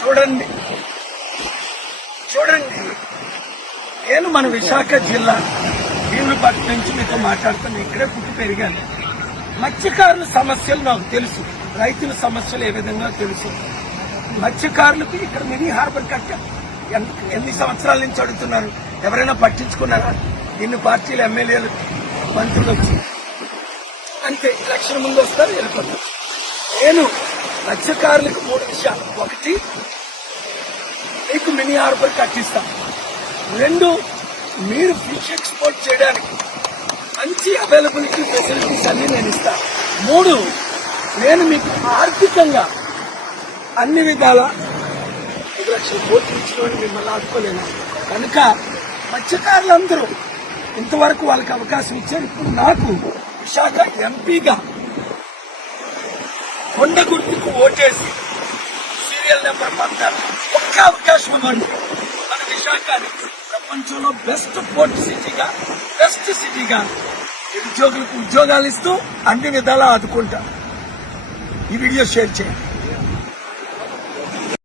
చూడండి చూడండి నేను మన విశాఖ జిల్లా భీములపట్నం నుంచి మీతో మాట్లాడుతున్నాను ఇక్కడే పుట్టి పెరిగాను మత్స్యకారుల సమస్యలు నాకు తెలుసు రైతుల సమస్యలు ఏ విధంగా తెలుసు మత్స్యకారులకు ఇక్కడ మినీ హార్బర్ కట్ట ఎన్ని సంవత్సరాల నుంచి అడుగుతున్నారు ఎవరైనా పట్టించుకున్నారా ఎన్ని పార్టీలు ఎమ్మెల్యేలు మంత్రులు వచ్చి అంటే ఎలక్షన్ ముందు వస్తారు వెళ్ళిపోతారు నేను మత్స్యకారులకు మూడు విషయాలు ఒకటి మీకు మినీ హార్బర్ కట్టిస్తాం రెండు మీరు ఫిష్ ఎక్స్పోర్ట్ చేయడానికి మంచి అవైలబిలిటీ ఫెసిలిటీస్ అన్ని నేను ఇస్తాను మూడు నేను మీకు ఆర్థికంగా అన్ని విధాల ఐదు లక్షల కోట్లు ఇచ్చిన మిమ్మల్ని ఆదుకోలేను కనుక మత్స్యకారులందరూ ఇంతవరకు వాళ్ళకి అవకాశం ఇచ్చారు ఇప్పుడు నాకు విశాఖ ఎంపీగా కొండ గుర్తుకు ఓటేసి సీరియల్ నెంబర్ పంపారు ఒక్క అవకాశం ఇవ్వండి మన విశాఖని ప్రపంచంలో బెస్ట్ పోర్ట్ సిటీగా బెస్ట్ సిటీగా నిరుద్యోగులకు ఉద్యోగాలు ఇస్తూ అన్ని విధాలా ఆదుకుంటారు ఈ వీడియో షేర్ చేయండి